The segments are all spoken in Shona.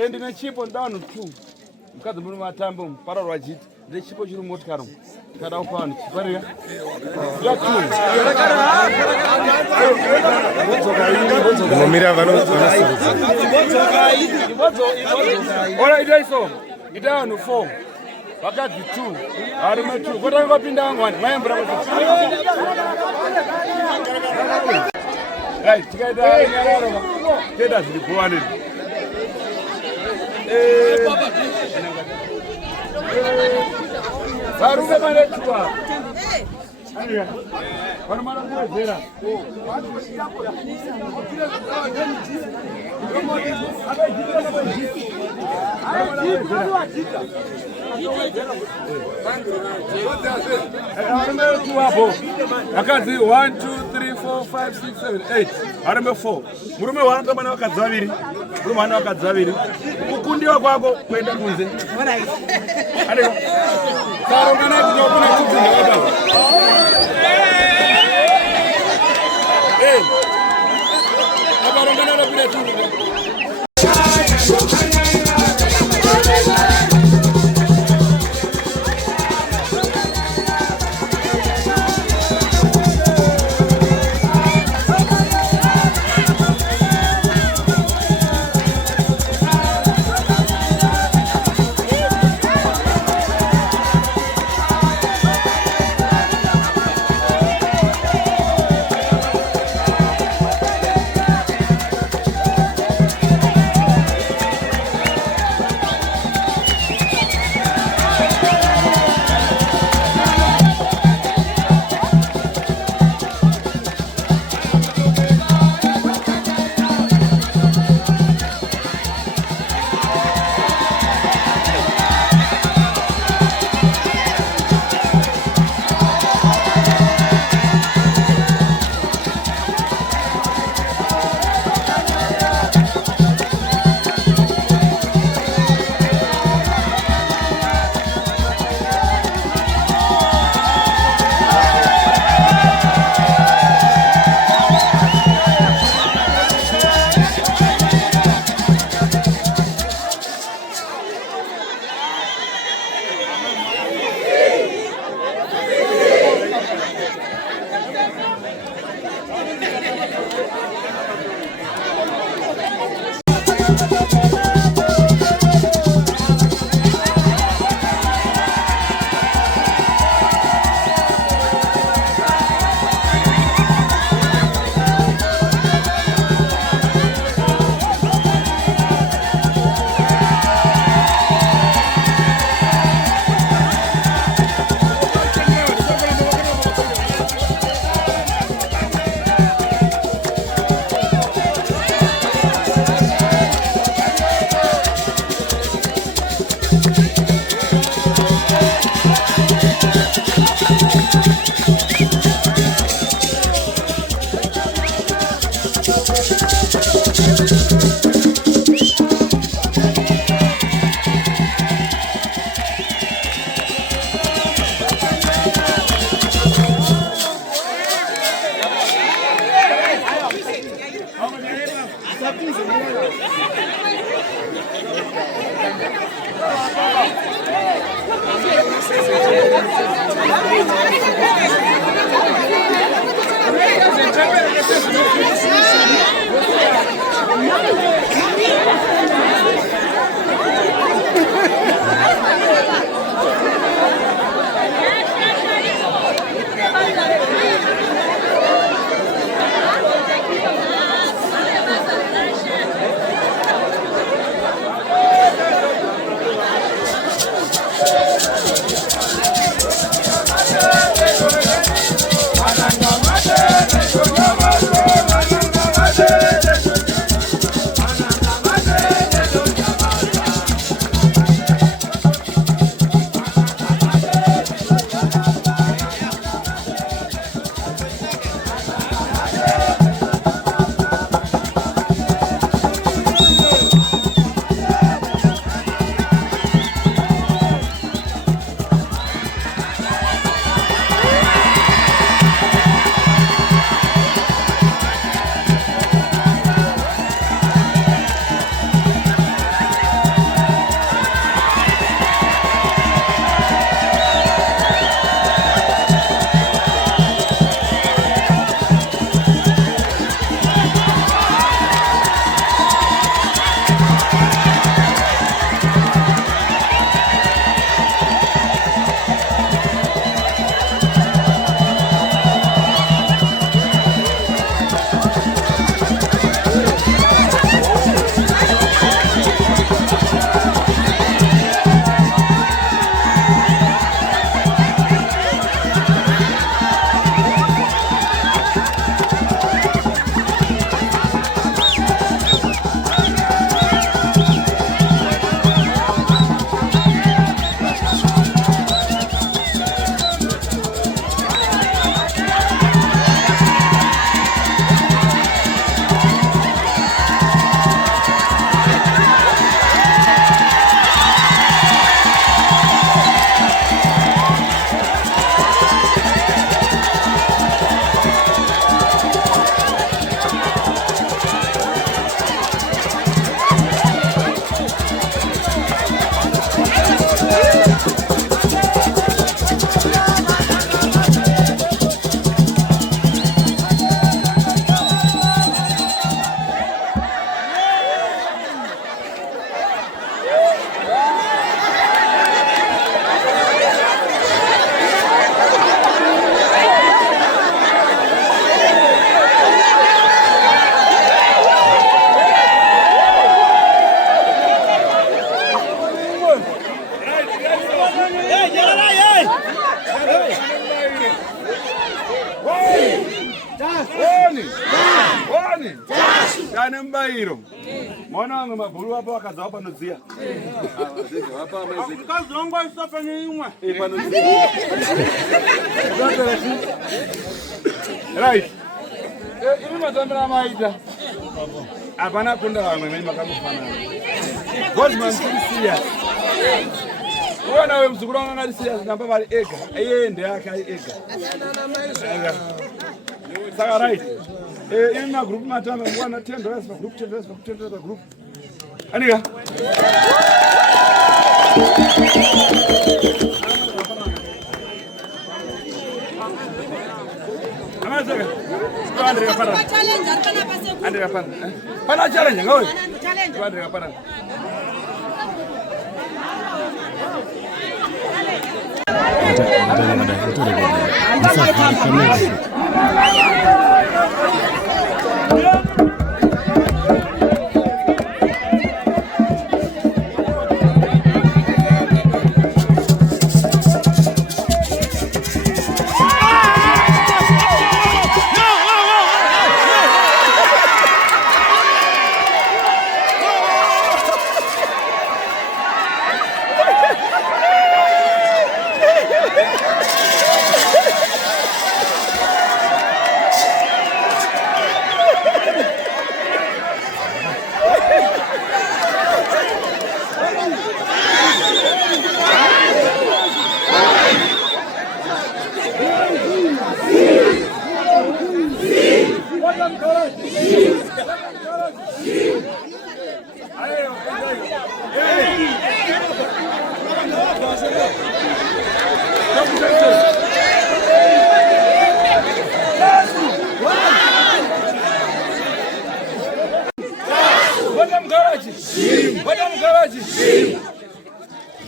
And in a chip on down of two. Because the moon tambo, Parawajit, the chip of Motkarum. Cut out pound. All right, so it down to 4. I got the 2. I remember 2. But I'm up in down one. My brother. Right, get us the one. Baruga manetua. Wana mana zera. Akazi 1 2 3 4 5 6 7 8. Arame 4. Murume wanga mana wakadzaviri. Murume wana wakadzaviri. Kukundiwa kwako kwenda kunze. Ale. Karo kana kunokuna kutunga baba. Eh. Abarongana rapira tunga. ane mbairo. Mwana wangu maguru hapa wakaza hapa nozia. Hapa amazika. Kazi wangu isafa ni imwe. Panozia. Right. Ini matambira maida. Hapana kunda wangu mimi makamufana. Godman serious. Wana wewe mzukuru wangu ngali serious namba bali ega. Eyende yake ega. Saka right. In my group matama mwana tendo rest group tendo group. Aniga. Amazaga. Andrea para. Andrea para. Para challenge ngoi. Andrea para.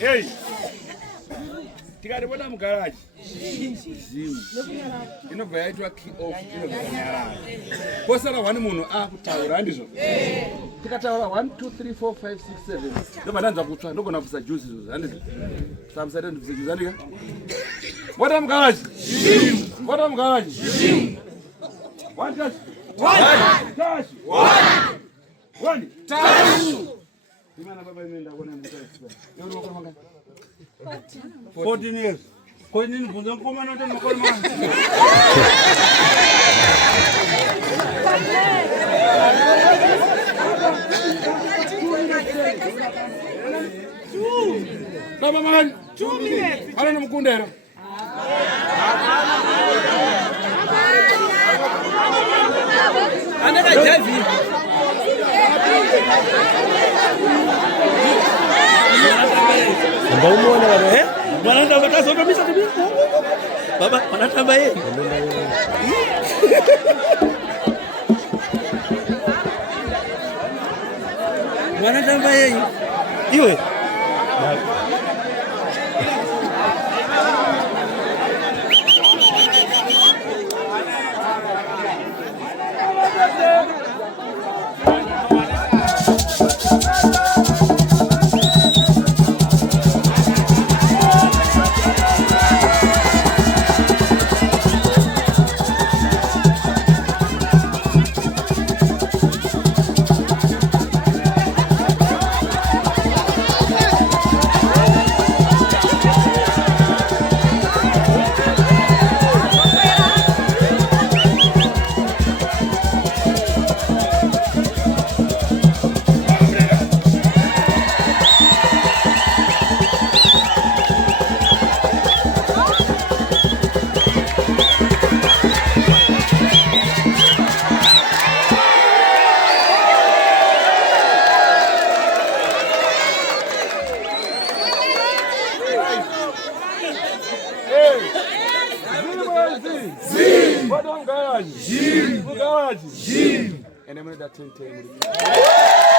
Hey, tigari bona mugaraji. Inobva yaitwa key off inogara. Posara wani munhu akutaura ndizvo. Tikataura 1 2 3 4 5 6 7. Ndoba ndanza kutsva ndogona kusa juice izvo handizvo. Samsare ndibvise juice handika. Bona mugaraji. Bona mugaraji. One touch. One touch. One touch. Imana baba imeenda kuona mtaifa. Yoni wako manga. 14 years. Kwa nini bunzo ngoma na tena kwa mama? Baba man, 2 minutes. Ala na mkundero. Anaka javi. Mbau muone wale Bwana ndio mtaso kabisa kabisa. Baba wanatamba yeye. Wanatamba yeye. Iwe. And I'm going to 10 10.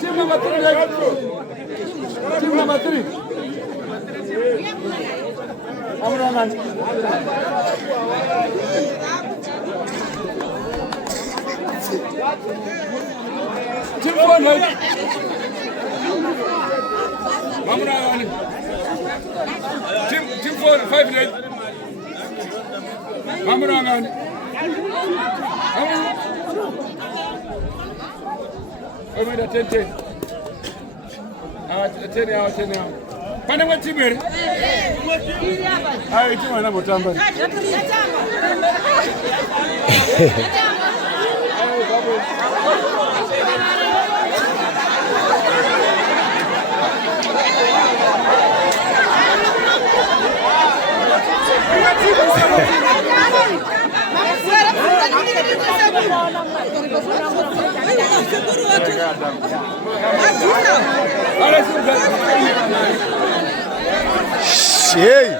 Team number 3. Team number 3. Team 4. Team 4, 5 days. Over the 10. Pana kwa timu hili? Hayo timu wanapotamba. Hey!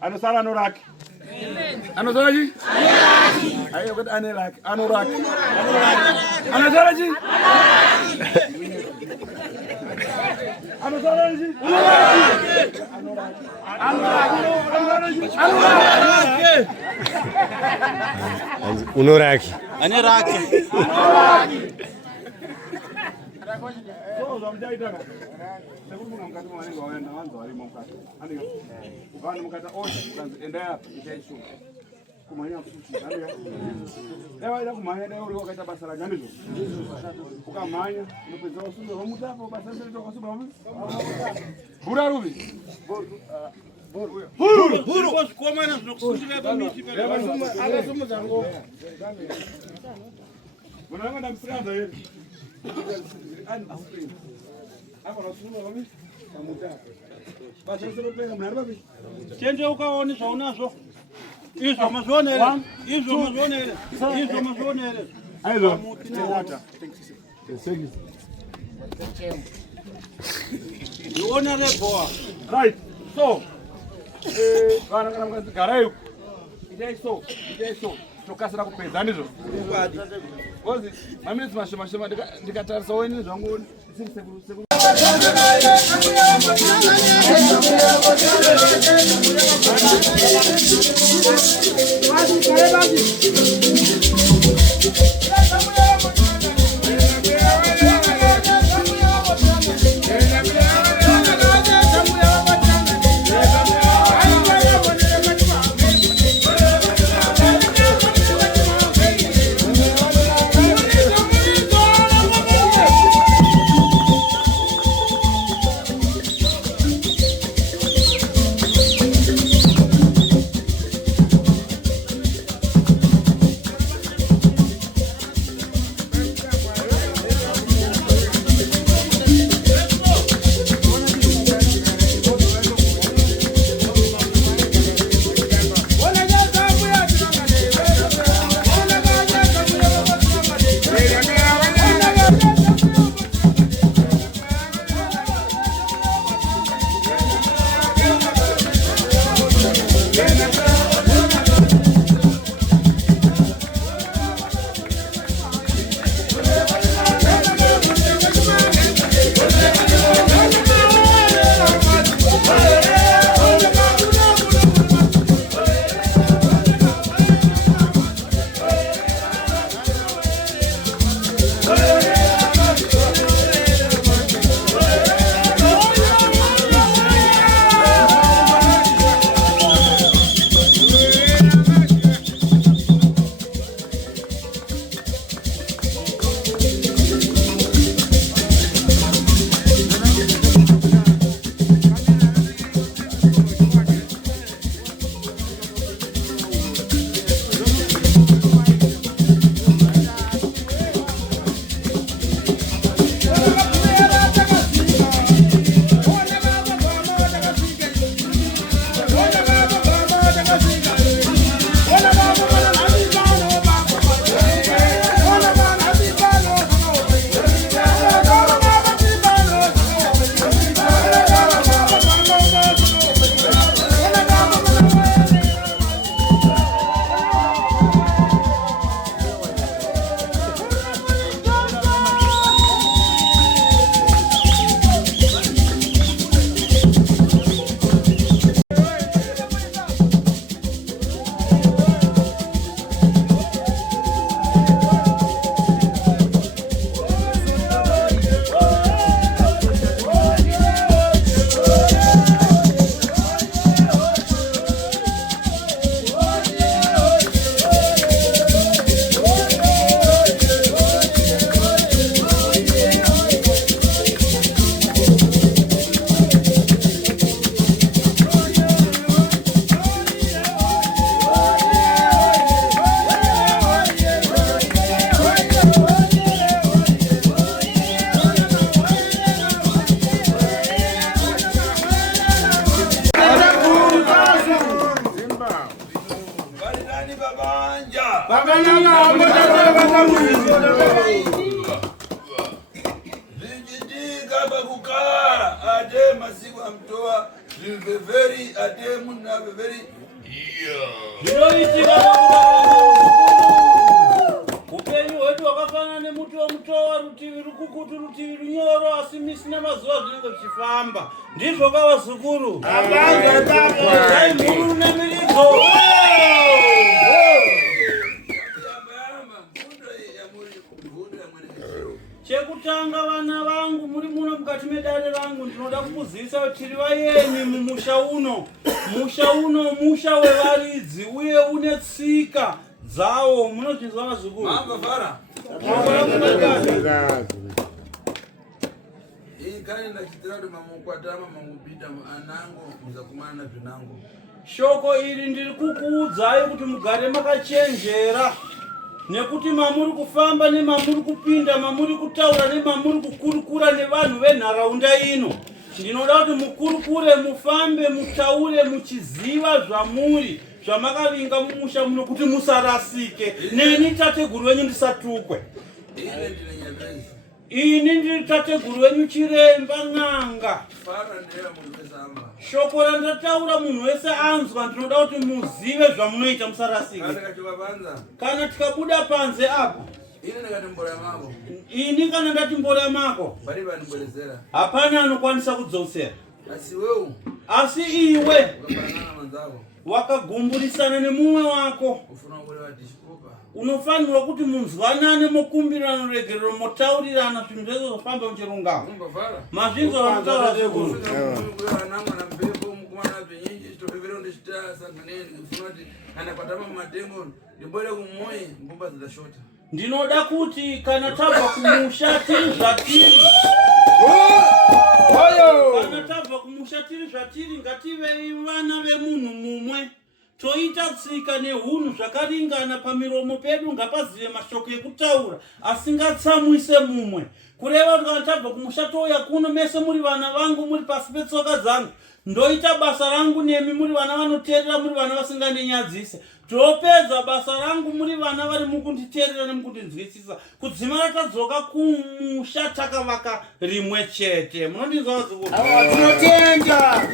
Anusala Anorak. Anusalaji? Ayo kat Anorak. Anorak. Anusalaji? Anusalaji? Unoraki. Aneraki. Chende ukaonisha unazo. Hizo mazonele. Hizo mazonele. Hizo mazonele. Aizo. You honor the boy. Right. So, Garayu. Ijai so. Tokasira kupedza ndizvo. Kozi, maminitsi mashoma ndikatarisa weni zvangu sekuru. Vijitika bakukaa ade masiku amtoa viveveri ade muna viveri Zvinoitika upenyu hwedu hwakafanana nemuti womutowa, rutivi rukukutu rutivi runyoro, asi misina mazuva zvinenge zvichifamba. Ndizvo kavazukuru dai mhuru nemiridzo. Chekutanga vana vangu muri muno mukati medare rangu, ndinoda kukuzivisa kuti tiri vaeni mumusha uno. Musha uno musha wevaridzi uye une tsika dzawo. Munozvinzwa vazukuru? Mambavhara kane ndachitira kuti mamukwatama mamupita anango muzakumana nazvinango. Shoko iri ndiri kukuudzai kuti mugare makachenjera, nekuti mamuri kufamba nemamuri kupinda, mamuri kutaura nemamuri kukurukura nevanhu venharaunda ino. Ndinoda kuti mukurukure, mufambe, mutaure muchiziva zvamuri zvamakavinga mumusha muno kuti musarasike. Neni tateguru wenyu ndisatukwe. Ini ndiri tateguru wenyu chiremba n'anga. Shoko randataura munhu wese anzwa. Ndinoda kuti muzive zvamunoita musarasike. Kana tikabuda panze apo, ini kana ndati mbora mako, hapana anokwanisa kudzosera. Asi iwe wakagumburisana nemumwe wako, unofanirwa kuti munzwanane, mokumbirana ruregerero, motaurirana zvinhu zvese zvofamba muchirungamo. Mazvinzwa vanotaura zvikuru. Ndinoda kuti kana tabva kumusha tiri zvatiri, kana tabva kumusha tiri zvatiri, ngativei vana vemunhu mumwe, toita tsika nehunhu zvakaringana pamiromo pedu, ngapazive mashoko ekutaura asingatsamwise mumwe. Kureva kuti kana tabva kumusha touya kuno mese muri vana vangu, muri pasi petsoka dzangu, ndoita basa rangu nemi muri vana vanoteerera, muri vana vasingandinyadzise. Topedza basa rangu muri vana vari mukunditeerera nemukundinzwisisa. Kudzimara tadzoka kumusha takavaka rimwe chete. Munondinzwa vazukuru? Tinotenda.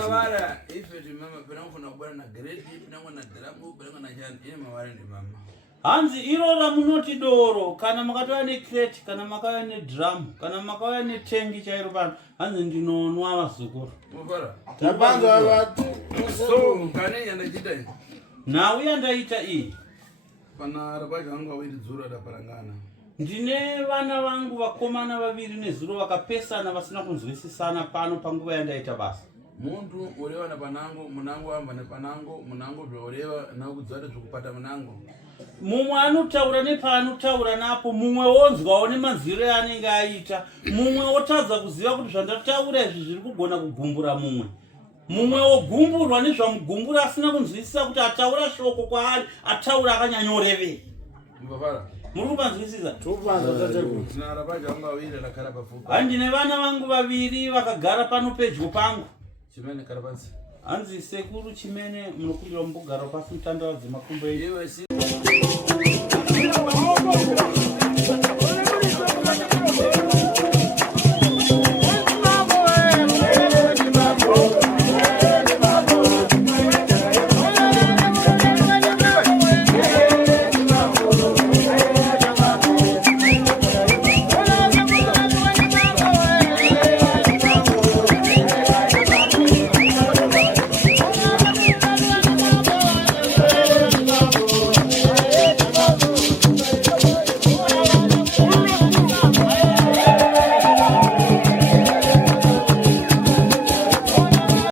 Mavara ife timama penakufuna kubwana na grade penakufuna na dramu penakufuna na jani ine mavara ndi mama. Hanzi iro ramunoti doro, kana makauya necrate, kana makauya nedrum, kana makauya netengi chairo pano, hanzi ndinonwa vazukuru. Muvara Tapanza vatu. so kane yandachita iyi Nawe yandaita iyi, pana rabaji vangu wawiri dzuro adaparangana. ndine vana vangu vakomana vaviri nezuro vakapesana vasina kunzwisisana pano panguva yandaita basa. Muntu ureva napanango, munango amba nepanango, munango zvaureva nakudzvata zvokupata munango. Mumwe anotaura nepaanotaura napo, mumwe wonzwawo nemanzwiro eanenge aita, mumwe otadza kuziva kuti zvandataura izvi zviri kugona kugumbura mumwe. Mumwe wogumburwa nezvamugumbura asina kunzwisisa kuti ataura shoko kwaari, ataura akanyanyorevei. Muvara Muri kupanzwisisa? Tupanza tateguru. zina rabaji vangu wawiri rakara pafupi. Handine vana vangu vaviri vakagara pano pedyo pangu. Chimene kara pansi. Hanzi sekuru Chimene, munokumbirwa mumbogara pasi mutandaradze makumbo edu. Iwe